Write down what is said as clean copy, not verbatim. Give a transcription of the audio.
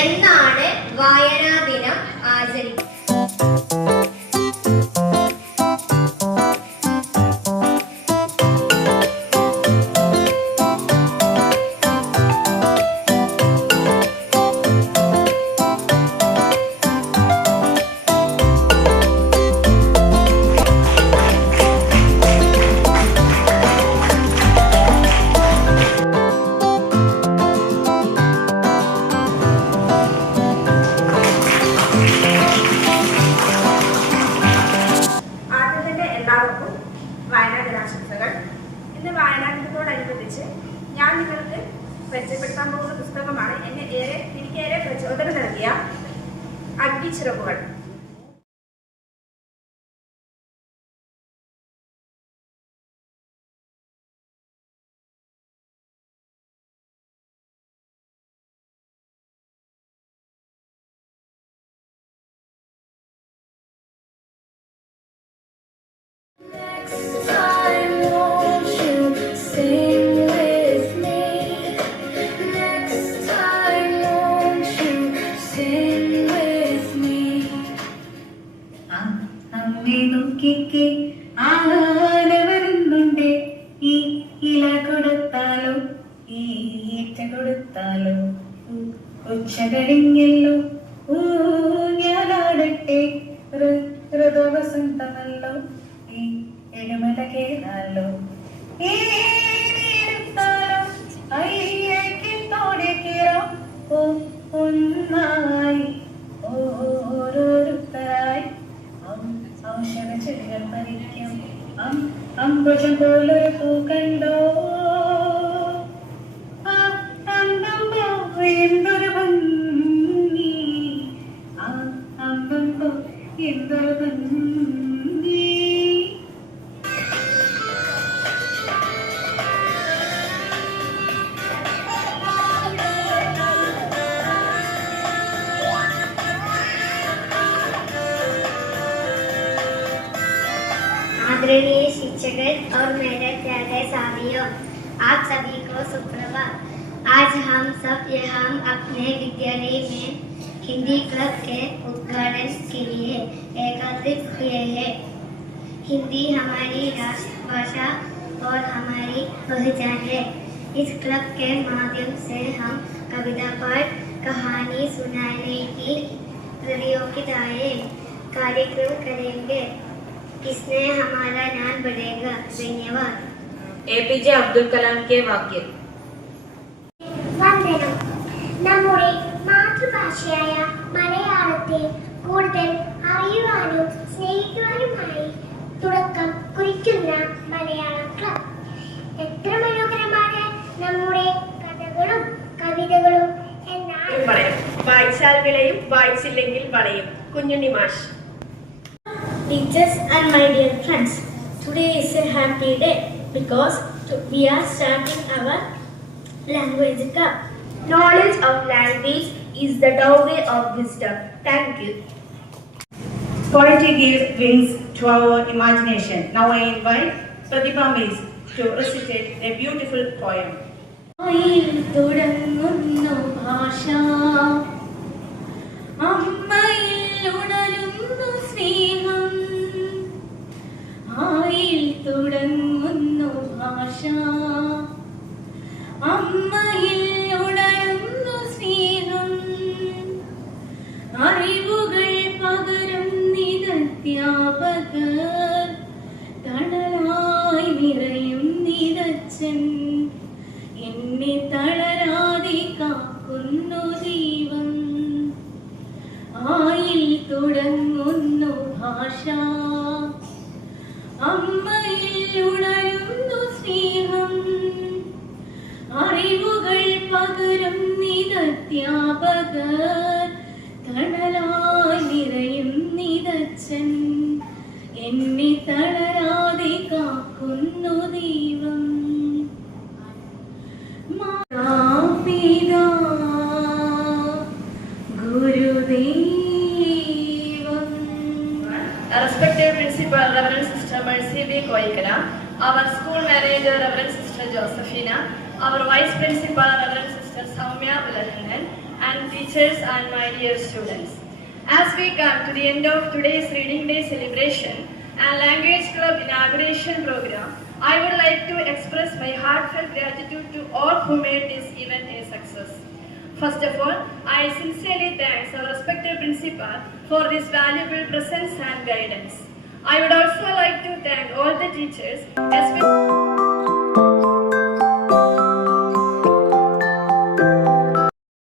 എന്നാണ് വായനാ ദിനം ആചരിക്കുന്നത്? വായനാ ദിനാശംസകൾ. ഇന്ന് വായനാ ദിനത്തോടനുബന്ധിച്ച് ഞാൻ നിങ്ങൾക്ക് പരിചയപ്പെടുത്താൻ പോകുന്ന പുസ്തകമാണ് എനിക്കേറെ പ്രചോദനം നൽകിയ അഗ്നിച്ചിറകുകൾ. നോക്കിക്കേ ആന വരുന്നുണ്ട്, ഈ ഇല കൊടുത്താലോ ഈ ഈറ്റ കൊടുത്താലോ, ഉച്ച കഴിഞ്ഞല്ലോ ഊഞ്ഞാലാടട്ടെ, ഋതുവസന്തമല്ലോ ഈ എരുമല കേറാലോ, എടുത്താലോ അയ്യത്തോടെ കേറാം ഒന്നായി ഓരോരുത്തരായി ഔഷധ ചെടികൾ പറിക്കും അമ്പുജം പോലൊരു പൂ കണ്ടോ, എന്തൊരു ഭംഗി അമ്പമ്പോ എന്തൊരു ഭംഗി. आदरणीय शिक्षक और मेरे प्यारे साथियों, आप सभी को सुप्रभात। आज हम सब यहाँ अपने विद्यालय में हिंदी क्लब के उद्घाटन के लिए एकत्रित हुए हैं। हिंदी हमारी राष्ट्रभाषा और हमारी पहचान है। इस क्लब के माध्यम से हम कविता पाठ, कहानी सुनाने की प्रतियोगिताएं कार्यक्रम करेंगे। इसने हमारा ज्ञान बढ़ेगा। धन्यवाद। APJ അബ്ദുൽ കലാം के वाक्य. വന്ദനം. നമ്മുടെ മാതൃഭാഷയായ മലയാളത്തെ കൂടുതൽ അറിയുവാനും സ്നേഹിക്കുവാനുമായി തുടക്കം കുറിക്കുന്ന മലയാളം ക്ലബ്. എത്ര മനോഹരമാണ് നമ്മുടെ കഥകളും കവിതകളും എന്നാണ്. വായിച്ചാൽ വിളയും, വായിച്ചില്ലെങ്കിൽ വളയും. കുഞ്ഞുണ്ണി മാഷ്. Teachers and my dear friends, today is a happy day because we are starting our language club. Knowledge of language is the doorway of wisdom. Thank you. Poetry gives wings to our imagination. Now I invite Pratibha Mills to recitate a beautiful poem. ആയിൽ തുടങ്ങുന്നു ഭാഷ, അമ്മയിൽ ഉണരുന്നു സ്നേഹം. ആയിൽ തുടങ്ങുന്നു ഭാഷ, അമ്മയിൽ ഉണരുന്നു സ്നേഹം. അറിവുകൾ പകരും നിരധ്യാപകർ, തണലായി നിറയും നിരച്ചൻ. എന്നെ തളരാതെ കാക്കുന്നു ദൈവം. ആയിൽ തുടങ്ങുന്നു ഭാഷ, അമ്മയിൽ ഉണരുന്നു സ്നേഹം. അറിവുകൾ പകരും നിരധ്യാപകർ, തണലായി നിറയും നിരച്ചൻ. എന്നെ തളരാതെ കാക്കുന്നു ദൈവം. മാതാപിതാ ഗുരുദേവം. Respected Principal Reverend Sister Mercy B. Koikana, our school manager Reverend Sister Josephina, our Vice Principal Reverend Sister Soumya Ulahanan, and teachers and my dear students. As we come to the end of today's Reading Day celebration and Language Club inauguration program, I would like to express my heartfelt gratitude to all who made this event a success. First of all, I sincerely thank our respected principal for this valuable presence and guidance. I would also like to thank all the teachers, especially